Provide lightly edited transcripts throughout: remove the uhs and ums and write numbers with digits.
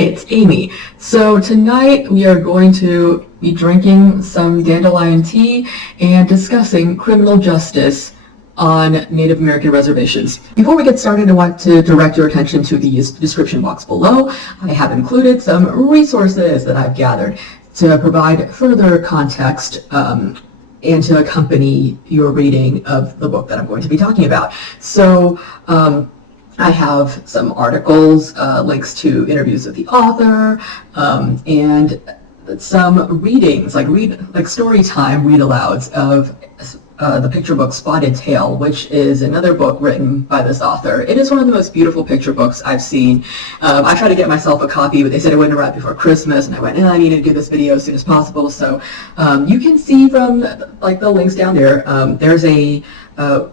Hey, it's Amy. So tonight we are going to be drinking some dandelion tea and discussing criminal justice on Native American reservations. Before we get started, I want to direct your attention to the description box below. I have included some resources that I've gathered to provide further context and to accompany your reading of the book that I'm going to be talking about. So I have some articles, links to interviews with the author, and some readings, like story time read-alouds of the picture book Spotted Tail, which is another book written by this author. It is one of the most beautiful picture books I've seen. I tried to get myself a copy, but they said it wouldn't arrive before Christmas, and I went, I need to do this video as soon as possible. So you can see from the links down there, there's a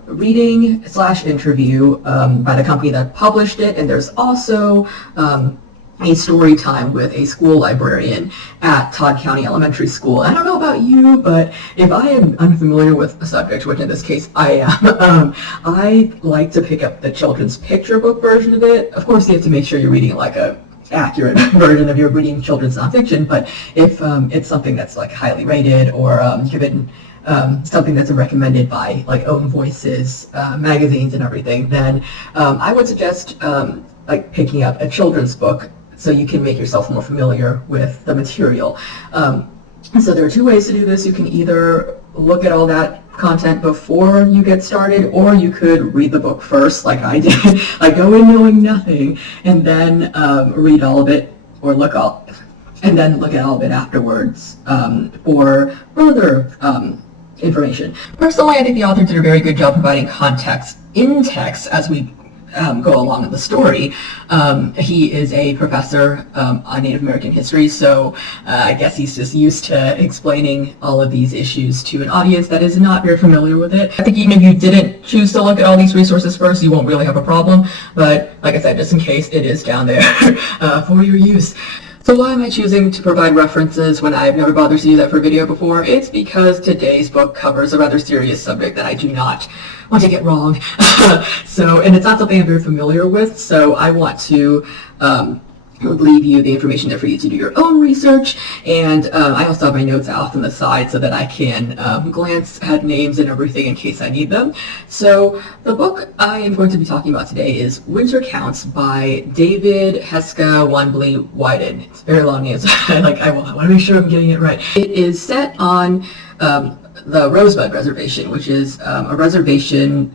reading/interview by the company that published it, and there's also a story time with a school librarian at Todd County Elementary School. I don't know about you, but if I am unfamiliar with a subject, which in this case I am, I like to pick up the children's picture book version of it. Of course, you have to make sure you're reading like a accurate version of your reading children's nonfiction, but if it's something that's like highly rated or given something that's recommended by like Own Voices magazines and everything, then I would suggest picking up a children's book so you can make yourself more familiar with the material. So there are two ways to do this. You can either look at all that content before you get started, or you could read the book first, like I did. Go in knowing nothing, and then read all of it, or look at all of it afterwards for further information. Personally, I think the author did a very good job providing context in text as we go along in the story. He is a professor on Native American history, so I guess he's just used to explaining all of these issues to an audience that is not very familiar with it. I think even if you didn't choose to look at all these resources first, you won't really have a problem, but like I said, just in case, it is down there for your use. So why am I choosing to provide references when I've never bothered to do that for video before? It's because today's book covers a rather serious subject that I do not want to get wrong. And it's not something I'm very familiar with, so I want to leave you the information there for you to do your own research. And I also have my notes off on the side so that I can glance at names and everything in case I need them. So the book I am going to be talking about today is Winter Counts by David Heska Wanbli Weiden. It's a very long name, so I want to make sure I'm getting it right. It is set on the Rosebud Reservation, which is a reservation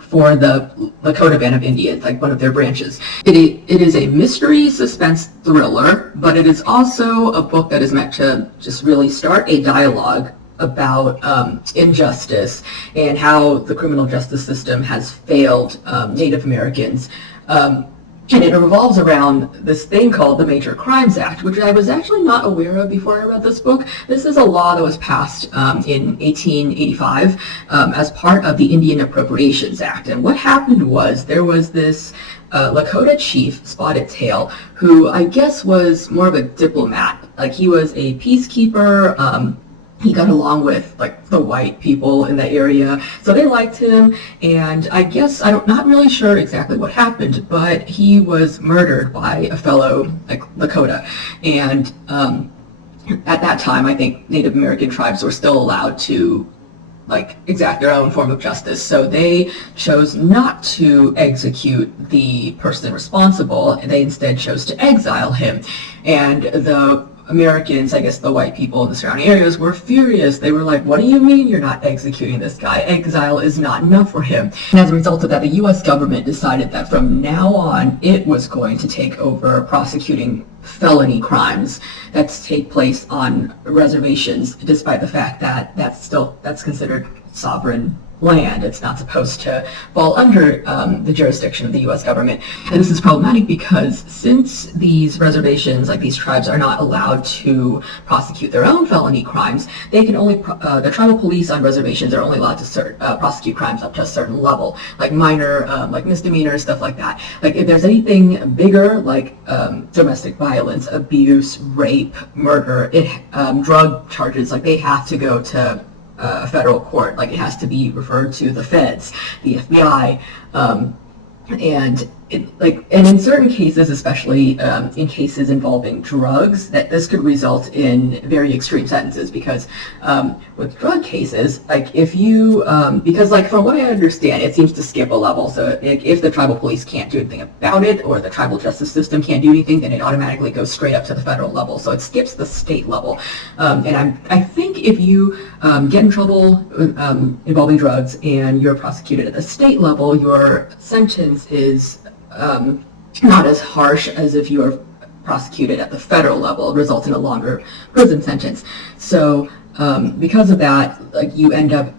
for the Lakota Band of Indians, like one of their branches. It is a mystery suspense thriller, but it is also a book that is meant to just really start a dialogue about injustice and how the criminal justice system has failed Native Americans. And it revolves around this thing called the Major Crimes Act, which I was actually not aware of before I read this book. This is a law that was passed in 1885 as part of the Indian Appropriations Act. And what happened was there was this Lakota chief, Spotted Tail, who I guess was more of a diplomat. He was a peacekeeper. He got along with the white people in that area, so they liked him, and I guess I'm not really sure exactly what happened, but he was murdered by a fellow Lakota. And at that time, I think Native American tribes were still allowed to exact their own form of justice, so they chose not to execute the person responsible. They instead chose to exile him, and the Americans, I guess the white people in the surrounding areas, were furious. They were like, what do you mean you're not executing this guy? Exile is not enough for him. And as a result of that, the U.S. government decided that from now on, it was going to take over prosecuting felony crimes that take place on reservations, despite the fact that that's considered sovereign land. It's not supposed to fall under the jurisdiction of the U.S. government. And this is problematic because since these reservations, these tribes, are not allowed to prosecute their own felony crimes, they can only, the tribal police on reservations are only allowed to prosecute crimes up to a certain level, minor, misdemeanors, stuff like that. If there's anything bigger, domestic violence, abuse, rape, murder, drug charges, they have to go to a federal court. It has to be referred to the feds, the FBI, and and in certain cases, especially in cases involving drugs, that this could result in very extreme sentences, because with drug cases, like if you, because like from what I understand, it seems to skip a level. So if the tribal police can't do anything about it, or the tribal justice system can't do anything, then it automatically goes straight up to the federal level. So it skips the state level. And I think if you get in trouble involving drugs and you're prosecuted at the state level, your sentence is not as harsh as if you are prosecuted at the federal level. It results in a longer prison sentence. So because of that, like you end up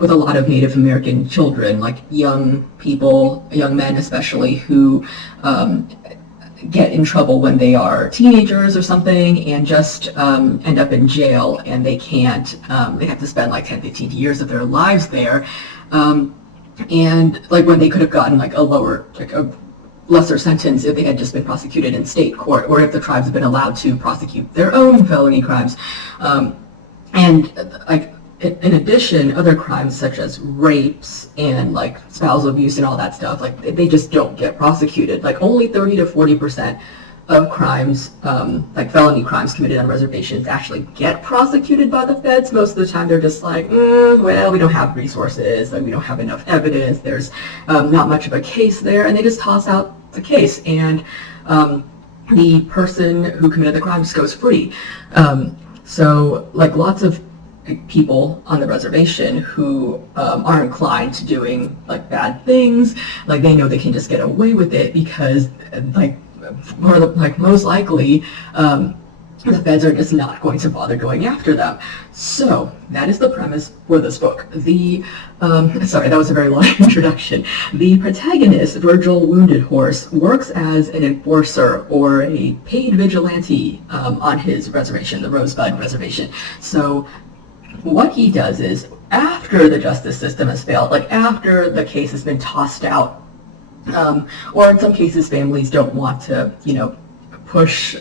with a lot of Native American children, like young people, young men especially, who get in trouble when they are teenagers or something and just end up in jail, and they can't, they have to spend like 10, 15 years of their lives there. And like when they could have gotten like a lower, like a lesser sentence if they had just been prosecuted in state court, or if the tribes had been allowed to prosecute their own felony crimes. And like in addition, other crimes such as rapes and like spousal abuse and all that stuff, like they just don't get prosecuted. Like only 30 to 40% of crimes, like felony crimes committed on reservations, actually get prosecuted by the feds. Most of the time they're just like, well, we don't have resources, like we don't have enough evidence, there's not much of a case there, and they just toss out the case, and the person who committed the crime just goes free. So like lots of people on the reservation who are inclined to doing like bad things, like they know they can just get away with it because most likely the feds are just not going to bother going after them. So that is the premise for this book. The sorry, that was a very long introduction. The protagonist, Virgil Wounded Horse, works as an enforcer or a paid vigilante on his reservation, the Rosebud Reservation. So what he does is, after the justice system has failed, like after the case has been tossed out, or in some cases families don't want to, push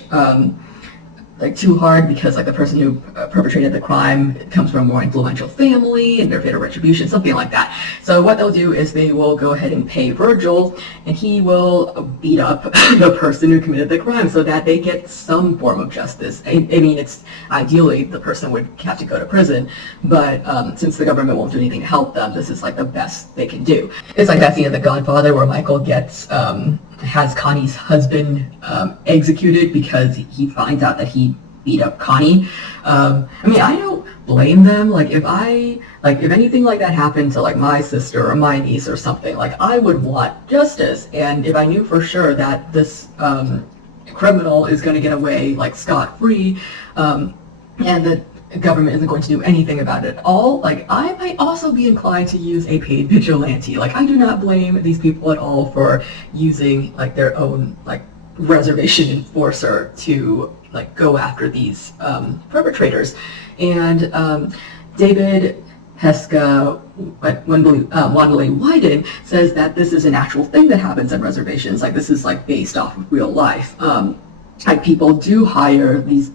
like too hard because like the person who perpetrated the crime comes from a more influential family and they're afraid of retribution, something like that. So what they'll do is they will go ahead and pay Virgil, and he will beat up the person who committed the crime so that they get some form of justice. I mean, it's ideally the person would have to go to prison, but since the government won't do anything to help them, this is like the best they can do. It's like that scene in The Godfather where Michael has Connie's husband executed because he finds out that he beat up Connie. I mean, I don't blame them. Like if anything like that happened to like my sister or my niece or something, like I would want justice. And if I knew for sure that this criminal is going to get away like scot-free, and the government isn't going to do anything about it at all, like I might also be inclined to use a paid vigilante. Like I do not blame these people at all for using like their own like reservation enforcer to like go after these perpetrators. And David Heska Wanbli Weiden says that this is an actual thing that happens at reservations. Like this is like based off of real life. Like people do hire these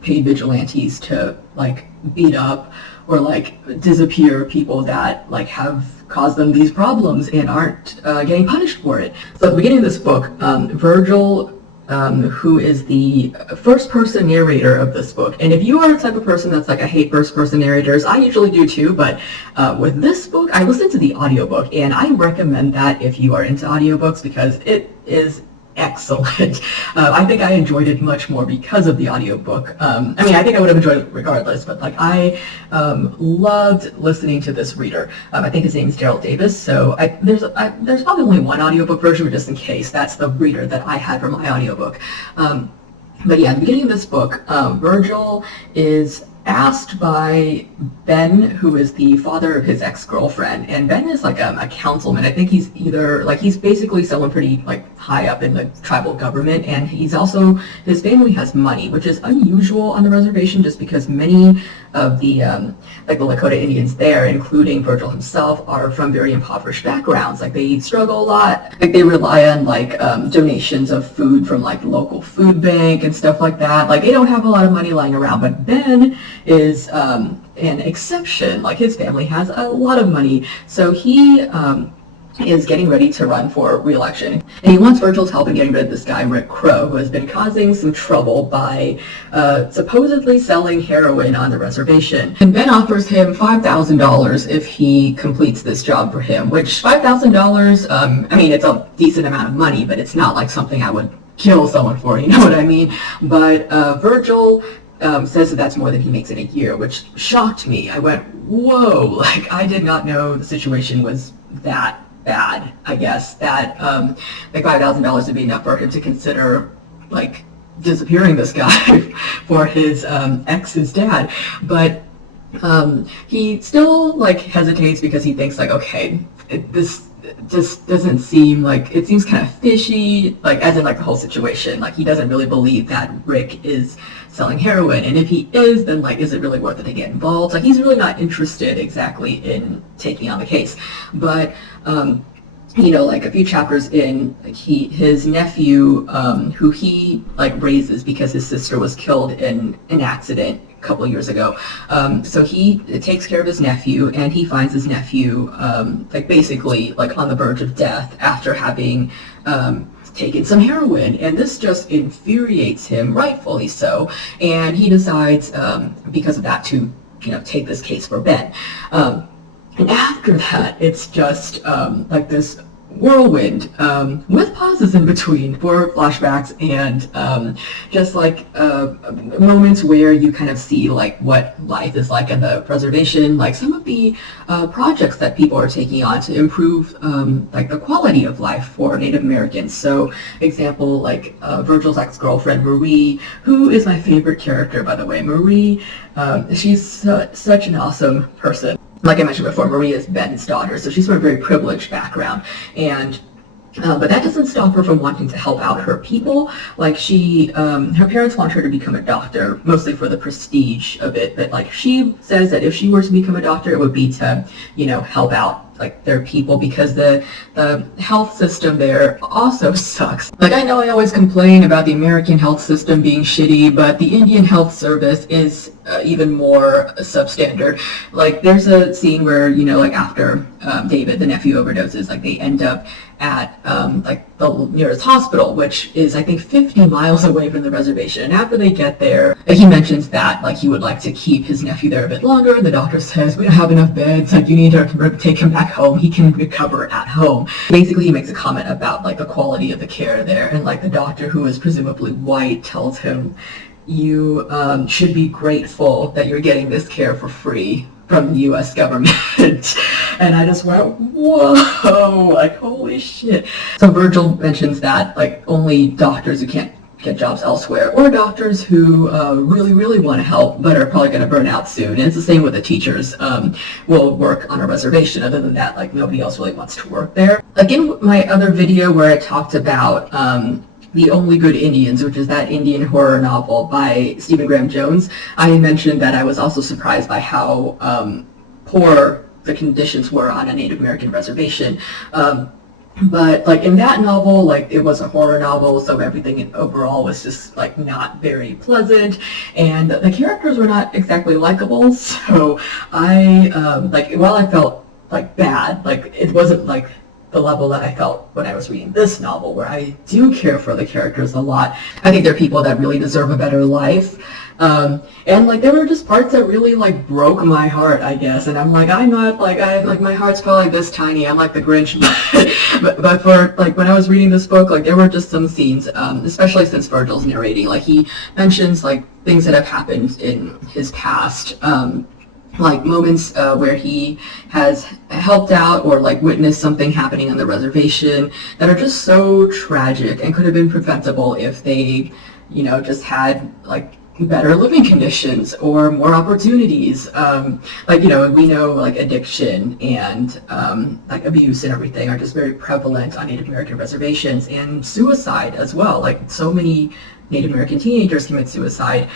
paid vigilantes to like beat up or like disappear people that like have caused them these problems and aren't getting punished for it. So at the beginning of this book, Virgil, who is the first person narrator of this book, and if you are the type of person that's like, I hate first person narrators, I usually do too, but with this book, I listened to the audiobook, and I recommend that if you are into audiobooks because it is excellent. I think I enjoyed it much more because of the audiobook. I mean, I think I would have enjoyed it regardless, but like I loved listening to this reader. I think his name is Gerald Davis, so there's probably only one audiobook version, but just in case, that's the reader that I had for my audiobook. But yeah, at the beginning of this book, Virgil is asked by Ben, who is the father of his ex-girlfriend, and Ben is like a councilman. I think he's either like, he's basically someone pretty like high up in the tribal government, and he's also, his family has money, which is unusual on the reservation just because many of the like the Lakota Indians there, including Virgil himself, are from very impoverished backgrounds. Like they struggle a lot. Like they rely on like donations of food from like the local food bank and stuff like that. Like they don't have a lot of money lying around, but Ben is an exception. Like his family has a lot of money, so he is getting ready to run for re-election. And he wants Virgil's help in getting rid of this guy, Rick Crow, who has been causing some trouble by supposedly selling heroin on the reservation. And Ben offers him $5,000 if he completes this job for him, which $5,000, I mean, it's a decent amount of money, but it's not like something I would kill someone for, you know what I mean? But Virgil says that that's more than he makes in a year, which shocked me. I went, whoa, like I did not know the situation was that bad, I guess, that like $5,000 would be enough for him to consider like disappearing this guy for his ex's dad. But he still like hesitates because he thinks like, okay, this just doesn't seem like, it seems kind of fishy, like as in like the whole situation, like he doesn't really believe that Rick is selling heroin, and if he is, then like is it really worth it to get involved? Like he's really not interested exactly in taking on the case. But you know, like a few chapters in, like his nephew, who he like raises because his sister was killed in an accident a couple of years ago. So he takes care of his nephew, and he finds his nephew like basically like on the verge of death after having taken some heroin, and this just infuriates him, rightfully so. And he decides, because of that, to take this case for Ben. And after that, it's just like this whirlwind with pauses in between for flashbacks and just like moments where you kind of see like what life is like in the reservation, like some of the projects that people are taking on to improve like the quality of life for Native Americans. So example, like Virgil's ex-girlfriend Marie, who is my favorite character, by the way. Marie, she's such an awesome person. Like I mentioned before, Marie is Ben's daughter, so she's from a very privileged background, and but that doesn't stop her from wanting to help out her people. Like she, her parents want her to become a doctor, mostly for the prestige of it, but like she says that if she were to become a doctor, it would be to, help out like their people, because the health system there also sucks. Like I know I always complain about the American health system being shitty, but the Indian health service is even more substandard. Like there's a scene where, like after David, the nephew, overdoses, like they end up at like the nearest hospital, which is I think 50 miles away from the reservation. And after they get there, he mentions that like he would like to keep his nephew there a bit longer. The doctor says, we don't have enough beds, like you need to take him back home. He can recover at home. Basically, he makes a comment about like the quality of the care there, and like the doctor, who is presumably white, tells him, you should be grateful that you're getting this care for free from the U.S. government. And I just went, whoa, like holy shit. So Virgil mentions that like only doctors who can't get jobs elsewhere, or doctors who really, really want to help but are probably going to burn out soon. And it's the same with the teachers, will work on a reservation. Other than that, like nobody else really wants to work there. Like in my other video where I talked about The Only Good Indians, which is that Indian horror novel by Stephen Graham Jones, I mentioned that I was also surprised by how poor the conditions were on a Native American reservation. But like in that novel, like it was a horror novel, so everything overall was just like not very pleasant, and the characters were not exactly likable. So I like, while I felt like bad, like it wasn't like the level that I felt when I was reading this novel, where I do care for the characters a lot. I think they're people that really deserve a better life. And like there were just parts that really like broke my heart, I guess. And I'm like, I'm not like, my heart's probably this tiny. I'm like the Grinch. but for like when I was reading this book, like there were just some scenes, especially since Virgil's narrating, like he mentions like things that have happened in his past. Like moments where he has helped out or like witnessed something happening on the reservation that are just so tragic and could have been preventable if they, just had like better living conditions or more opportunities. Like, we know like addiction and like abuse and everything are just very prevalent on Native American reservations, and suicide as well. Like so many Native American teenagers commit suicide.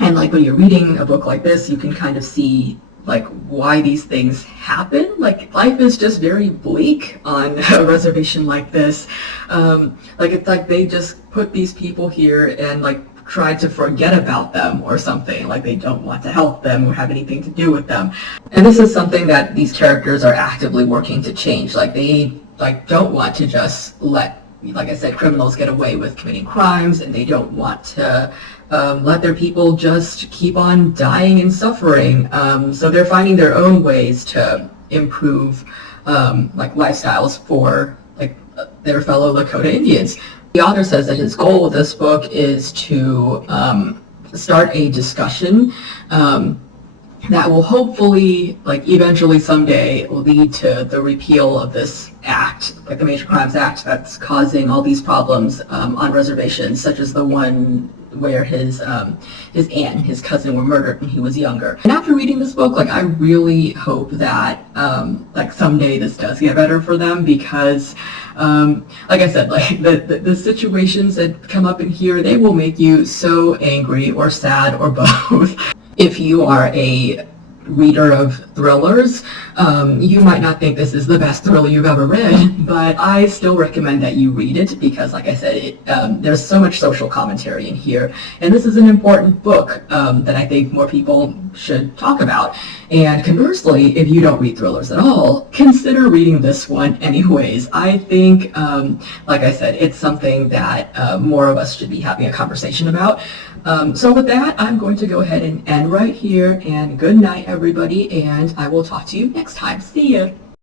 And like when you're reading a book like this, you can kind of see like why these things happen. Like life is just very bleak on a reservation like this. Like it's like they just put these people here and like tried to forget about them or something, like they don't want to help them or have anything to do with them. And this is something that these characters are actively working to change. Like they don't want to just let, like I said, criminals get away with committing crimes, and they don't want to let their people just keep on dying and suffering. So they're finding their own ways to improve like lifestyles for like their fellow Lakota Indians. The author says that his goal with this book is to start a discussion that will hopefully, like eventually someday, lead to the repeal of this act, like the Major Crimes Act, that's causing all these problems on reservations, such as the one where his aunt and his cousin were murdered when he was younger. And after reading this book, like I really hope that like someday this does get better for them, because like I said, like the situations that come up in here, they will make you so angry or sad or both. If you are a reader of thrillers, you might not think this is the best thriller you've ever read, but I still recommend that you read it because, like I said, there's so much social commentary in here, and this is an important book that I think more people should talk about. And conversely, if you don't read thrillers at all, consider reading this one anyways. I think, like I said, it's something that more of us should be having a conversation about. So with that, I'm going to go ahead and end right here, and good night, everybody, and I will talk to you next time. See ya!